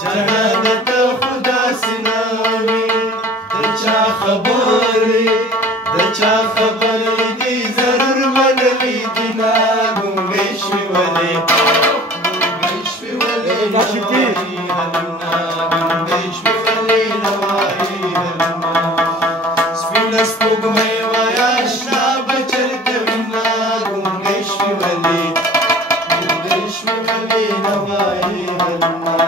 جنادت خدا سناوي دچا خبري دي ضرور منوي دينا گونگشوي ولي ناشتي هلنا گونگشوي ولي نواي هلنا سپين سپوږمۍ وايا شنا بچرته وینا گونگشوي ولي نواي هلنا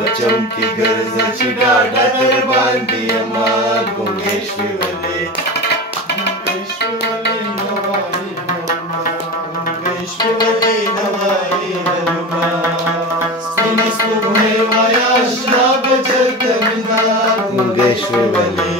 पचम की गर्जा चिडाडा दर बांधी अमा गंगेश्वरी वाले नवाई हनुमा स्पिनिस पुगमे वाया श्राप जगविदा गंगेश्वरी वाले